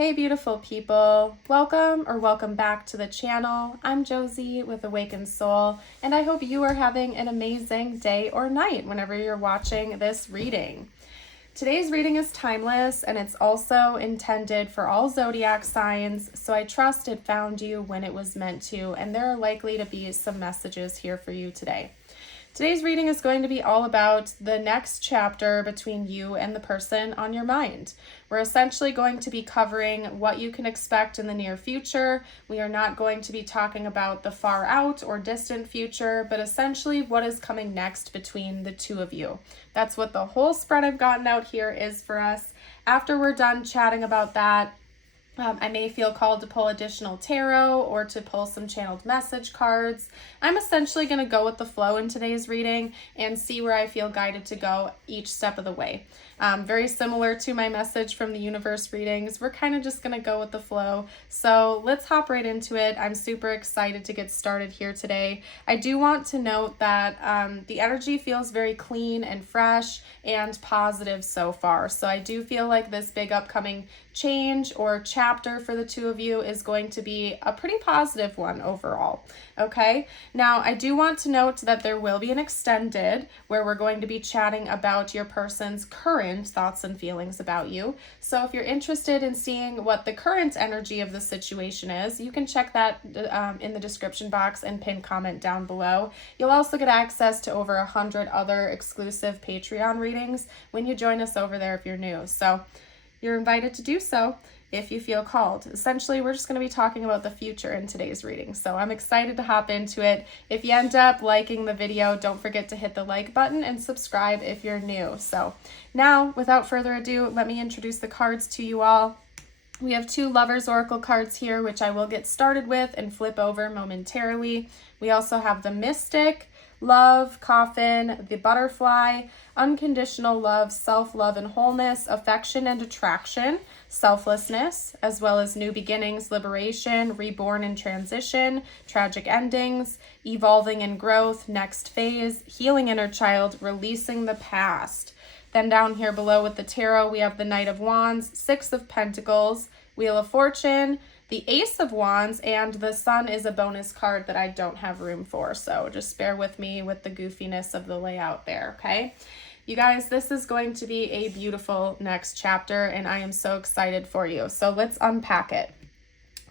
Hey beautiful people, welcome back to the channel. I'm Josie with Awakened Soul, and I hope you are having an amazing day or night whenever you're watching this reading. Today's reading is timeless, and it's also intended for all zodiac signs, so I trust it found you when it was meant to, and there are likely to be some messages here for you today. Today's reading is going to be all about the next chapter between you and the person on your mind. We're essentially going to be covering what you can expect in the near future. We are not going to be talking about the far out or distant future, but essentially what is coming next between the two of you. That's what the whole spread I've gotten out here is for us. After we're done chatting about that, I may feel called to pull additional tarot or to pull some channeled message cards. I'm essentially going to go with the flow in today's reading and see where I feel guided to go each step of the way. Very similar to my message from the universe readings. We're kind of just going to go with the flow. So let's hop right into it. I'm super excited to get started here today. I do want to note that the energy feels very clean and fresh and positive so far. So I do feel like this big upcoming change or chapter for the two of you is going to be a pretty positive one overall. Okay, now I do want to note that there will be an extended where we're going to be chatting about your person's current thoughts and feelings about you. So if you're interested in seeing what the current energy of the situation is, you can check that in the description box and pin comment down below. You'll also get access to over 100 other exclusive Patreon readings when you join us over there if you're new. So you're invited to do so if you feel called. Essentially, we're just going to be talking about the future in today's reading. So I'm excited to hop into it. If you end up liking the video, don't forget to hit the like button and subscribe if you're new. So now, without further ado, let me introduce the cards to you all. We have two Lovers Oracle cards here, which I will get started with and flip over momentarily. We also have the Mystic, Love, Coffin, the Butterfly, Unconditional Love, Self-Love and Wholeness, Affection and Attraction, Selflessness, as well as New Beginnings, Liberation, Reborn and Transition, Tragic Endings, Evolving and Growth, Next Phase, Healing Inner Child, Releasing the Past. Then down here below with the tarot, we have the Knight of Wands, Six of Pentacles, Wheel of Fortune, the Ace of Wands, and the Sun is a bonus card that I don't have room for, so just bear with me with the goofiness of the layout there, okay? You guys, this is going to be a beautiful next chapter, and I am so excited for you. So let's unpack it.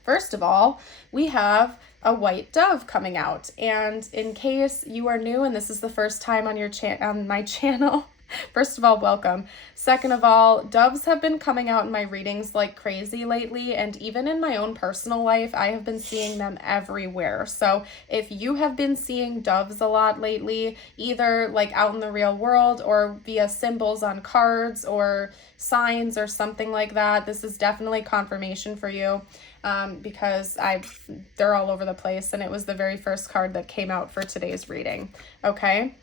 First of all, we have a white dove coming out, and in case you are new and this is the first time on my channel, first of all, welcome. Second of all, doves have been coming out in my readings like crazy lately, and even in my own personal life, I have been seeing them everywhere. So if you have been seeing doves a lot lately, either like out in the real world or via symbols on cards or signs or something like that, this is definitely confirmation for you. Because they're all over the place, and it was the very first card that came out for today's reading. Okay.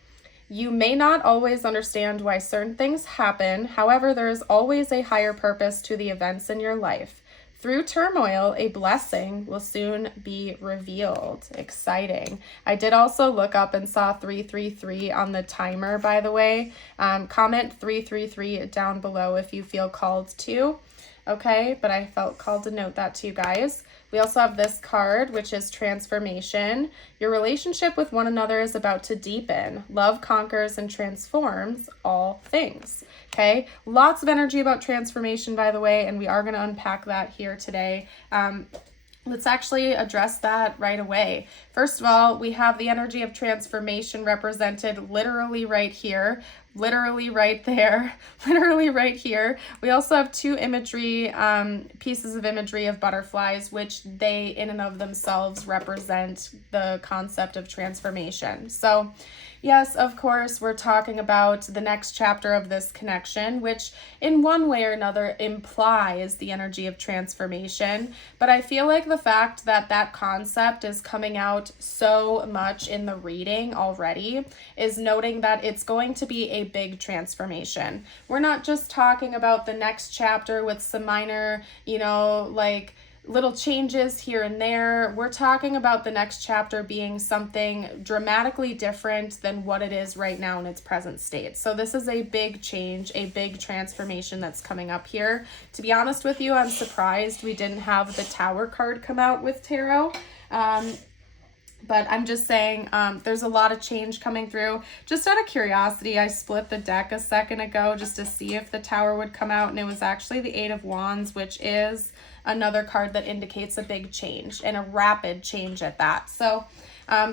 You may not always understand why certain things happen. However, there is always a higher purpose to the events in your life. Through turmoil, a blessing will soon be revealed. Exciting. I did also look up and saw 333 on the timer, by the way. Comment 333 down below if you feel called to. Okay, but I felt called to note that to you guys. We also have this card, which is transformation. Your relationship with one another is about to deepen. Love conquers and transforms all things. Okay, lots of energy about transformation, by the way, and we are going to unpack that here today. Let's actually address that right away. First of all, we have the energy of transformation represented literally right here, literally right there, literally right here. We also have two imagery, pieces of imagery of butterflies, which they in and of themselves represent the concept of transformation. So yes, of course, we're talking about the next chapter of this connection, which in one way or another implies the energy of transformation. But I feel like the fact that that concept is coming out so much in the reading already is noting that it's going to be a big transformation. We're not just talking about the next chapter with some minor, like little changes here and there. We're talking about the next chapter being something dramatically different than what it is right now in its present state. So this is a big change, a big transformation that's coming up here. To be honest with you, I'm surprised we didn't have the Tower card come out with tarot. But I'm just saying there's a lot of change coming through. Just out of curiosity, I split the deck a second ago just to see if the Tower would come out, and it was actually the Eight of Wands, which is another card that indicates a big change, and a rapid change at that. So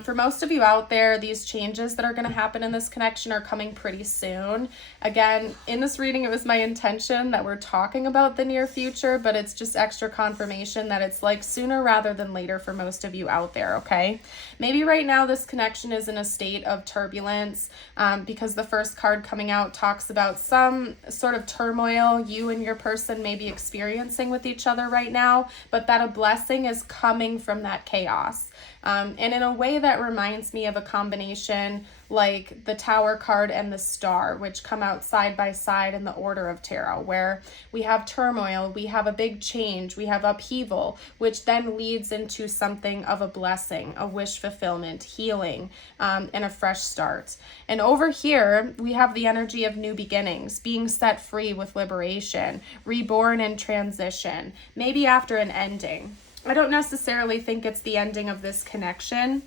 for most of you out there, these changes that are going to happen in this connection are coming pretty soon. Again, in this reading, it was my intention that we're talking about the near future, but it's just extra confirmation that it's like sooner rather than later for most of you out there, okay? Maybe right now this connection is in a state of turbulence because the first card coming out talks about some sort of turmoil you and your person may be experiencing with each other right now, but that a blessing is coming from that chaos. And in a way that reminds me of a combination like the Tower card and the Star, which come out side by side in the order of tarot, where we have turmoil, we have a big change, we have upheaval, which then leads into something of a blessing, a wish fulfillment, healing, and a fresh start. And over here, we have the energy of new beginnings, being set free with liberation, reborn in transition, maybe after an ending. I don't necessarily think it's the ending of this connection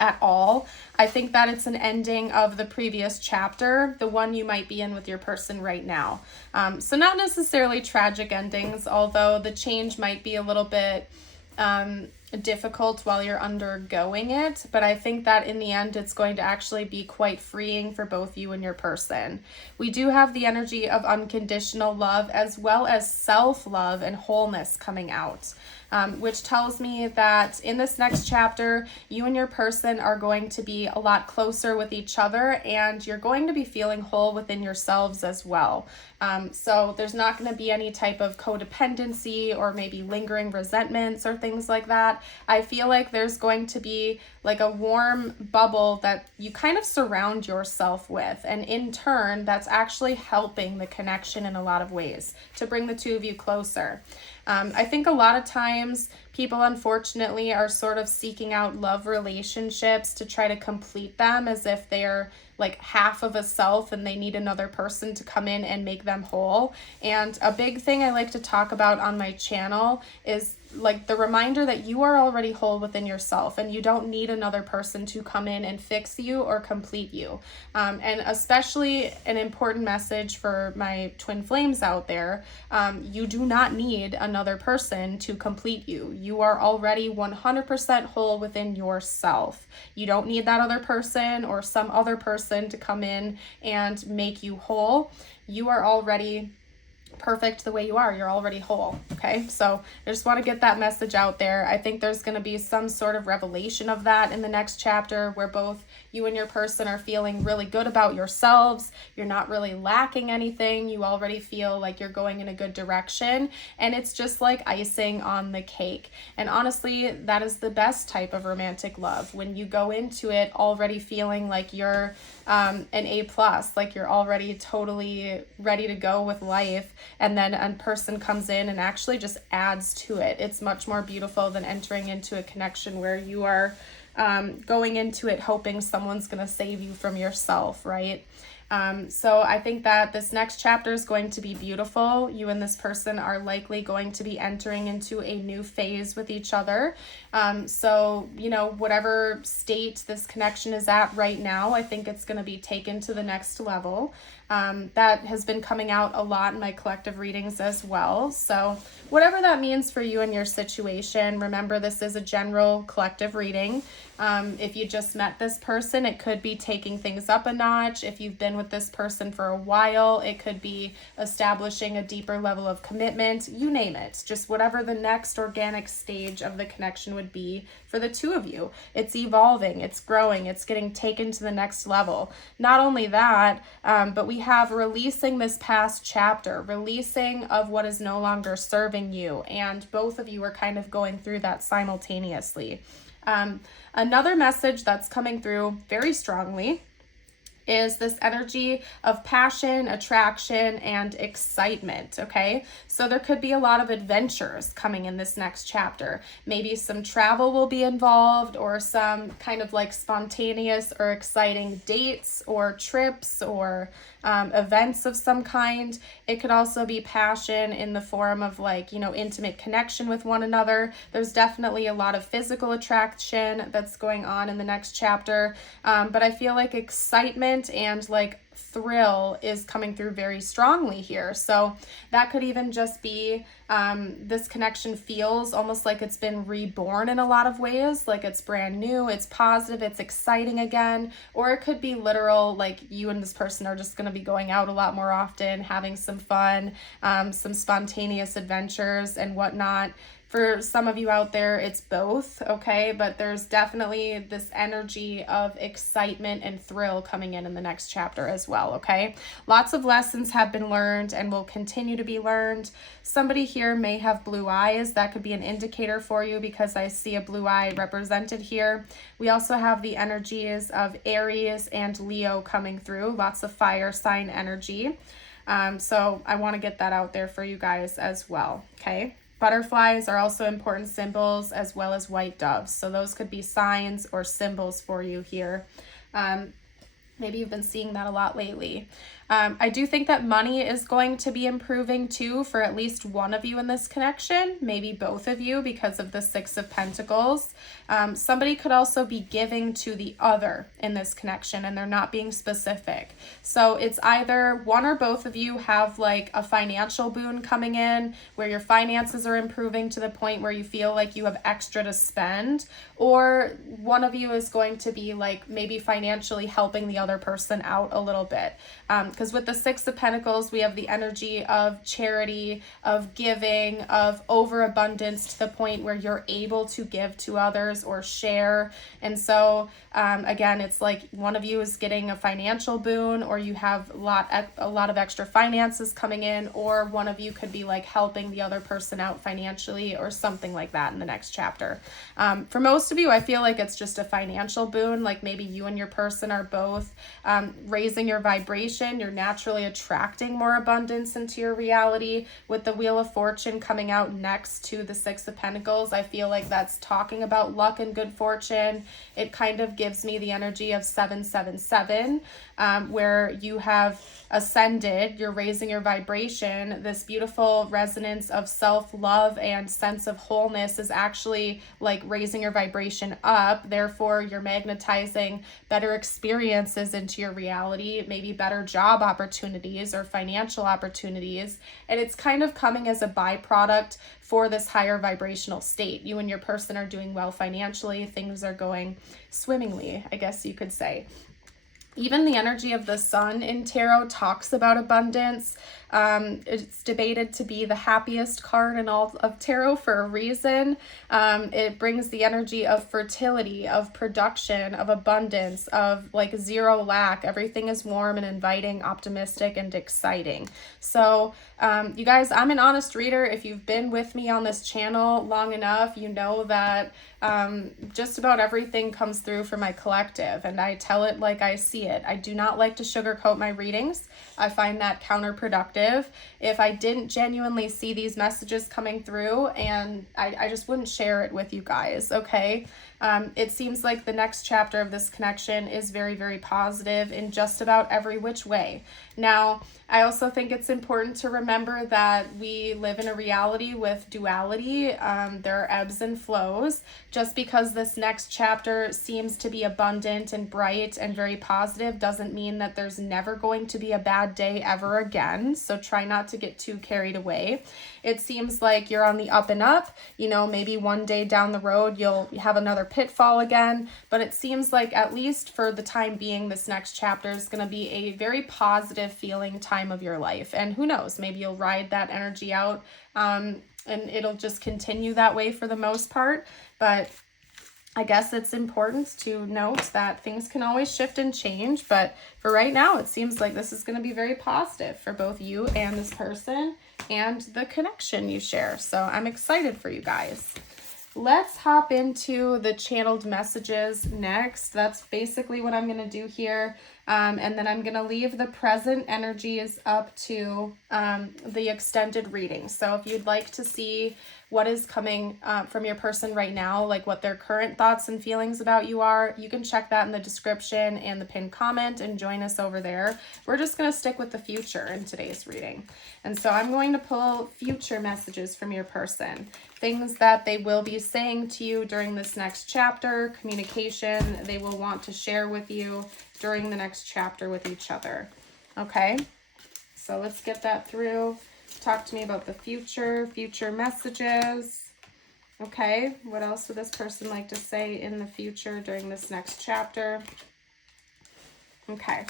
at all. I think that it's an ending of the previous chapter, the one you might be in with your person right now. So not necessarily tragic endings, although the change might be a little bit difficult while you're undergoing it, but I think that in the end it's going to actually be quite freeing for both you and your person. We do have the energy of unconditional love as well as self-love and wholeness coming out, which tells me that in this next chapter, you and your person are going to be a lot closer with each other, and you're going to be feeling whole within yourselves as well. So there's not going to be any type of codependency or maybe lingering resentments or things like that. I feel like there's going to be like a warm bubble that you kind of surround yourself with. And in turn, that's actually helping the connection in a lot of ways to bring the two of you closer. I think a lot of times people, unfortunately, are sort of seeking out love relationships to try to complete them as if they're like half of a self and they need another person to come in and make them whole. And a big thing I like to talk about on my channel is like the reminder that you are already whole within yourself and you don't need another person to come in and fix you or complete you. And especially an important message for my twin flames out there, you do not need another person to complete you. You are already 100% whole within yourself. You don't need that other person or some other person to come in and make you whole. You are already perfect the way you are. You're already whole. Okay. So I just want to get that message out there. I think there's going to be some sort of revelation of that in the next chapter where both you and your person are feeling really good about yourselves. You're not really lacking anything. You already feel like you're going in a good direction, and it's just like icing on the cake. And honestly, that is the best type of romantic love, when you go into it already feeling like you're an A+, like you're already totally ready to go with life, and then a person comes in and actually just adds to it. It's much more beautiful than entering into a connection where you are going into it hoping someone's going to save you from yourself, right? So I think that this next chapter is going to be beautiful. You and this person are likely going to be entering into a new phase with each other. So, you know, whatever state this connection is at right now, I think it's going to be taken to the next level. That has been coming out a lot in my collective readings as well. So whatever that means for you and your situation, remember this is a general collective reading. If you just met this person, it could be taking things up a notch. If you've been with this person for a while, it could be establishing a deeper level of commitment, you name it. Just whatever the next organic stage of the connection would be for the two of you. It's evolving, it's growing, it's getting taken to the next level. Not only that, but we have releasing this past chapter, releasing of what is no longer serving you, and both of you are kind of going through that simultaneously. Another message that's coming through very strongly is this energy of passion, attraction, and excitement, okay? So there could be a lot of adventures coming in this next chapter. Maybe some travel will be involved, or some kind of like spontaneous or exciting dates or trips or events of some kind. It could also be passion in the form of like, you know, intimate connection with one another. There's definitely a lot of physical attraction that's going on in the next chapter. But I feel like excitement and like thrill is coming through very strongly here. So that could even just be this connection feels almost like it's been reborn in a lot of ways, like it's brand new, it's positive, it's exciting again. Or it could be literal, like you and this person are just going to be going out a lot more often, having some fun, some spontaneous adventures and whatnot. For some of you out there, it's both, okay? But there's definitely this energy of excitement and thrill coming in the next chapter as well, okay? Lots of lessons have been learned and will continue to be learned. Somebody here may have blue eyes. That could be an indicator for you because I see a blue eye represented here. We also have the energies of Aries and Leo coming through, lots of fire sign energy. So I want to get that out there for you guys as well, okay? Butterflies are also important symbols, as well as white doves. So those could be signs or symbols for you here. Maybe you've been seeing that a lot lately. I do think that money is going to be improving too for at least one of you in this connection, maybe both of you because of the Six of Pentacles. Somebody could also be giving to the other in this connection and they're not being specific. So it's either one or both of you have like a financial boon coming in where your finances are improving to the point where you feel like you have extra to spend, or one of you is going to be like maybe financially helping the other person out a little bit. Because with the Six of Pentacles, we have the energy of charity, of giving, of overabundance to the point where you're able to give to others or share. And so, again, it's like one of you is getting a financial boon, or you have a lot of extra finances coming in, or one of you could be like helping the other person out financially or something like that in the next chapter. For most of you, I feel like it's just a financial boon, like maybe you and your person are both raising your vibration. You're naturally attracting more abundance into your reality. With the Wheel of Fortune coming out next to the Six of Pentacles, I feel like that's talking about luck and good fortune. It kind of gives me the energy of 777, where you have ascended, you're raising your vibration. This beautiful resonance of self-love and sense of wholeness is actually like raising your vibration up. Therefore, you're magnetizing better experiences into your reality, maybe better job opportunities or financial opportunities. And it's kind of coming as a byproduct for this higher vibrational state. You and your person are doing well financially. Things are going swimmingly, I guess you could say. Even the energy of the sun in tarot talks about abundance. It's debated to be the happiest card in all of tarot for a reason. It brings the energy of fertility, of production, of abundance, of like zero lack. Everything is warm and inviting, optimistic, and exciting. So you guys, I'm an honest reader. If you've been with me on this channel long enough, you know that just about everything comes through for my collective, and I tell it like I see it. I do not like to sugarcoat my readings. I find that counterproductive. If I didn't genuinely see these messages coming through, and I just wouldn't share it with you guys, okay? It seems like the next chapter of this connection is very, very positive in just about every which way. Now, I also think it's important to remember that we live in a reality with duality. There are ebbs and flows. Just because this next chapter seems to be abundant and bright and very positive doesn't mean that there's never going to be a bad day ever again. So try not to get too carried away. It seems like you're on the up and up. You know, maybe one day down the road you'll have another pitfall again, but it seems like at least for the time being, this next chapter is going to be a very positive feeling time of your life. And who knows, maybe you'll ride that energy out and it'll just continue that way for the most part. But I guess it's important to note that things can always shift and change, but for right now, it seems like this is going to be very positive for both you and this person and the connection you share. So I'm excited for you guys. let's hop into the channeled messages next. That's basically what I'm going to do here. And then I'm going to leave the present energies up to the extended reading. So if you'd like to see what is coming from your person right now, like what their current thoughts and feelings about you are, you can check that in the description and the pinned comment and join us over there. We're just going to stick with the future in today's reading. And so I'm going to pull future messages from your person, things that they will be saying to you during this next chapter, communication they will want to share with you during the next chapter with each other. Okay, so let's get that through. Talk to me about the future messages. Okay, what else would this person like to say in the future during this next chapter? Okay,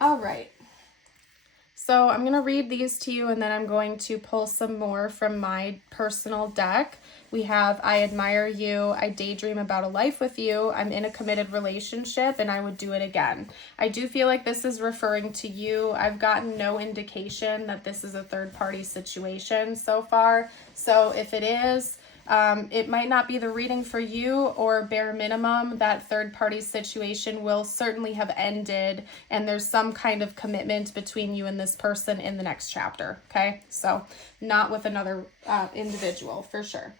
all right. So I'm going to read these to you, and then I'm going to pull some more from my personal deck. We have, I admire you, I daydream about a life with you, I'm in a committed relationship, and I would do it again. I do feel like this is referring to you. I've gotten no indication that this is a third-party situation so far. So if it is, it might not be the reading for you, or bare minimum, that third-party situation will certainly have ended, and there's some kind of commitment between you and this person in the next chapter, okay? So not with another individual, for sure.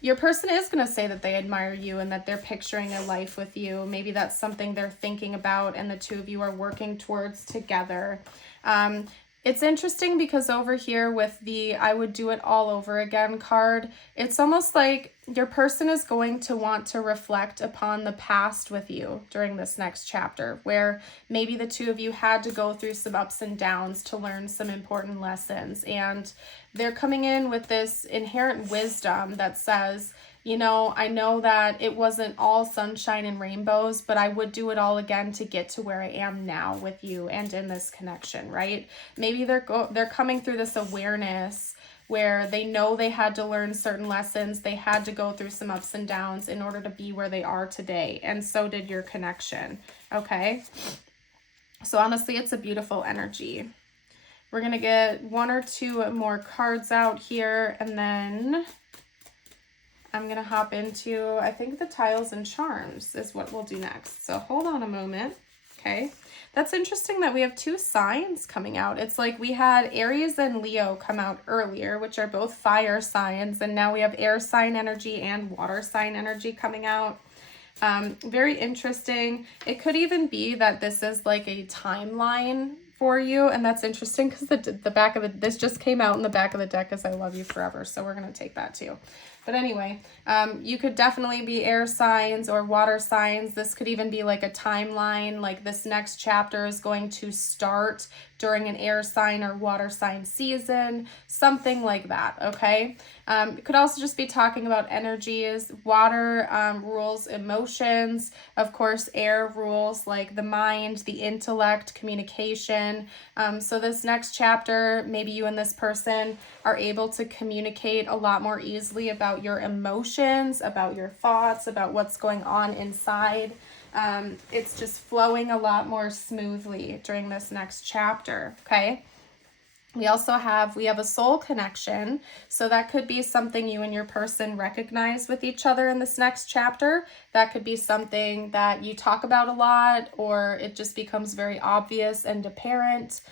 Your person is going to say that they admire you and that they're picturing a life with you. Maybe that's something they're thinking about and the two of you are working towards together. It's interesting because over here with the I would do it all over again card, it's almost like your person is going to want to reflect upon the past with you during this next chapter, where maybe the two of you had to go through some ups and downs to learn some important lessons. And they're coming in with this inherent wisdom that says, you know, I know that it wasn't all sunshine and rainbows, but I would do it all again to get to where I am now with you and in this connection, right? Maybe they're coming through this awareness where they know they had to learn certain lessons, they had to go through some ups and downs in order to be where they are today, and so did your connection, okay? So honestly, it's a beautiful energy. We're going to get one or two more cards out here, and then I'm going to hop into, I think, the tiles and charms is what we'll do next. So hold on a moment. Okay. That's interesting that we have two signs coming out. It's like we had Aries and Leo come out earlier, which are both fire signs. And now we have air sign energy and water sign energy coming out. Very interesting. It could even be that this is like a timeline for you, and that's interesting because the back of this just came out in the back of the deck as I love you forever, so we're going to take that too. But anyway, you could definitely be air signs or water signs. This could even be like a timeline, like this next chapter is going to start during an air sign or water sign season, something like that, okay? It could also just be talking about energies. Water rules emotions. Of course, air rules like the mind, the intellect, communication. So this next chapter, maybe you and this person are able to communicate a lot more easily about your emotions, about your thoughts, about what's going on inside. It's just flowing a lot more smoothly during this next chapter, okay? We also have a soul connection. So that could be something you and your person recognize with each other in this next chapter. That could be something that you talk about a lot, or it just becomes very obvious and apparent.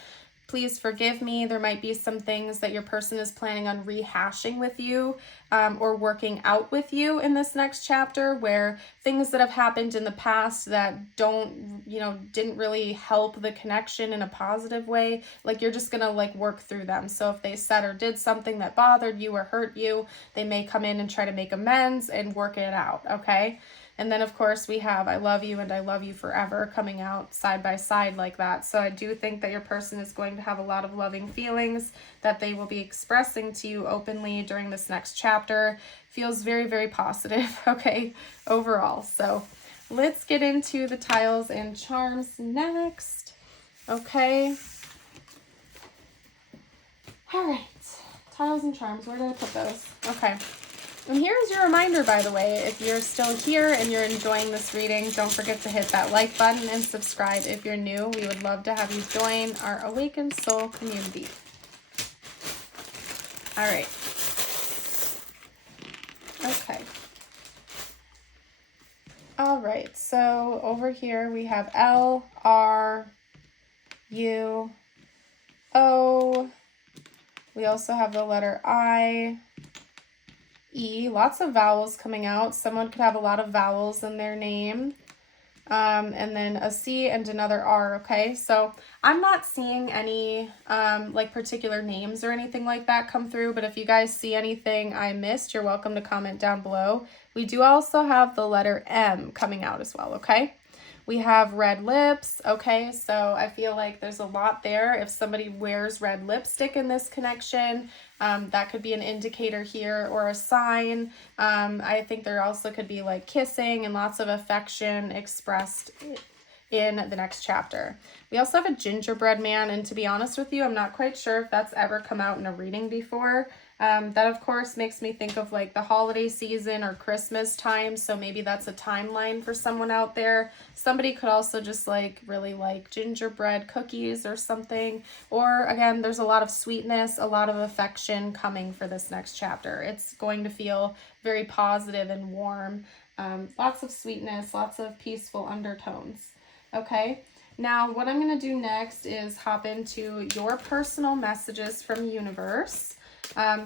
Please forgive me. There might be some things that your person is planning on rehashing with you or working out with you in this next chapter, where things that have happened in the past that didn't really help the connection in a positive way, like you're just gonna like work through them. So if they said or did something that bothered you or hurt you, they may come in and try to make amends and work it out, okay? And then, of course, we have I love you and I love you forever coming out side by side like that. So I do think that your person is going to have a lot of loving feelings that they will be expressing to you openly during this next chapter. Feels very, very positive, okay, overall. So let's get into the tiles and charms next, okay? All right, tiles and charms, where did I put those? Okay. And here's your reminder, by the way, if you're still here and you're enjoying this reading, don't forget to hit that like button and subscribe if you're new. We would love to have you join our Awakened Soul community. All right. Okay. All right, so over here we have L, R, U, O. We also have the letter I, E. Lots of vowels coming out. Someone could have a lot of vowels in their name. And then a C and another R, okay? So I'm not seeing any like particular names or anything like that come through, but if you guys see anything I missed, you're welcome to comment down below. We do also have the letter M coming out as well, okay? We have red lips, okay? So I feel like there's a lot there. If somebody wears red lipstick in this connection, that could be an indicator here or a sign. I think there also could be like kissing and lots of affection expressed in the next chapter. We also have a gingerbread man, and to be honest with you, I'm not quite sure if that's ever come out in a reading before. That of course makes me think of like the holiday season or Christmas time, so maybe that's a timeline for someone out there. Somebody could also just like really like gingerbread cookies or something, or again, there's a lot of sweetness, a lot of affection coming for this next chapter. It's going to feel very positive and warm, lots of sweetness, lots of peaceful undertones. Okay, now what I'm going to do next is hop into your personal messages from universe.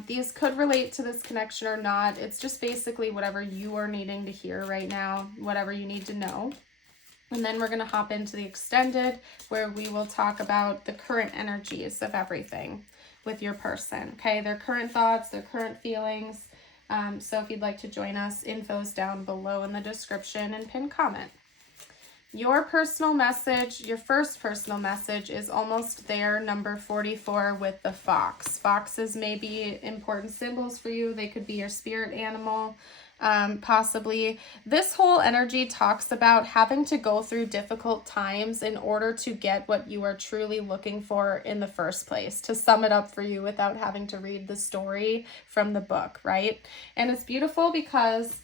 These could relate to this connection or not. It's just basically whatever you are needing to hear right now, whatever you need to know. And then we're going to hop into the extended, where we will talk about the current energies of everything with your person. Okay, their current thoughts, their current feelings. So if you'd like to join us, info's down below in the description and pinned comment. Your personal message, your first personal message is almost there, number 44 with the fox. Foxes may be important symbols for you. They could be your spirit animal, possibly. This whole energy talks about having to go through difficult times in order to get what you are truly looking for in the first place, to sum it up for you without having to read the story from the book, right? And it's beautiful because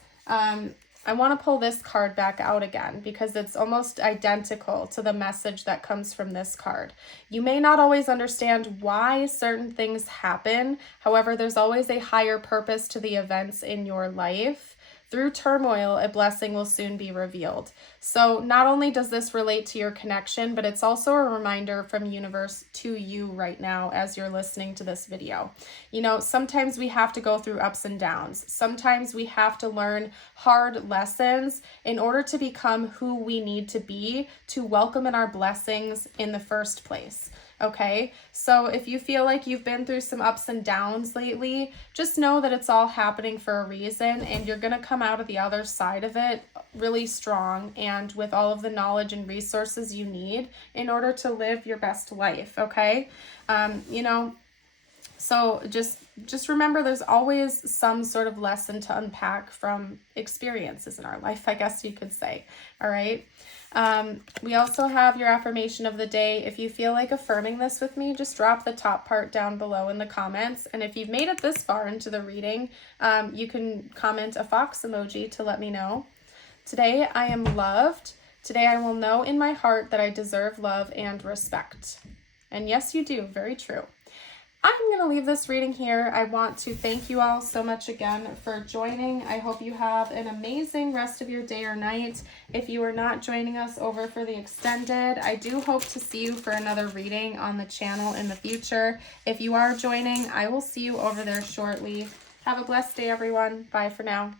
I want to pull this card back out again because it's almost identical to the message that comes from this card. You may not always understand why certain things happen. However, there's always a higher purpose to the events in your life. Through turmoil, a blessing will soon be revealed. So not only does this relate to your connection, but it's also a reminder from universe to you right now as you're listening to this video. You know, sometimes we have to go through ups and downs. Sometimes we have to learn hard lessons in order to become who we need to be to welcome in our blessings in the first place. Okay, so if you feel like you've been through some ups and downs lately, just know that it's all happening for a reason, and you're going to come out of the other side of it really strong and with all of the knowledge and resources you need in order to live your best life. Okay, you know, so just remember there's always some sort of lesson to unpack from experiences in our life, I guess you could say. All right. We also have your affirmation of the day. If you feel like affirming this with me, just drop the top part down below in the comments. And if you've made it this far into the reading, you can comment a fox emoji to let me know. Today I am loved. Today I will know in my heart that I deserve love and respect. And yes, you do. Very true. I'm going to leave this reading here. I want to thank you all so much again for joining. I hope you have an amazing rest of your day or night. If you are not joining us over for the extended, I do hope to see you for another reading on the channel in the future. If you are joining, I will see you over there shortly. Have a blessed day, everyone. Bye for now.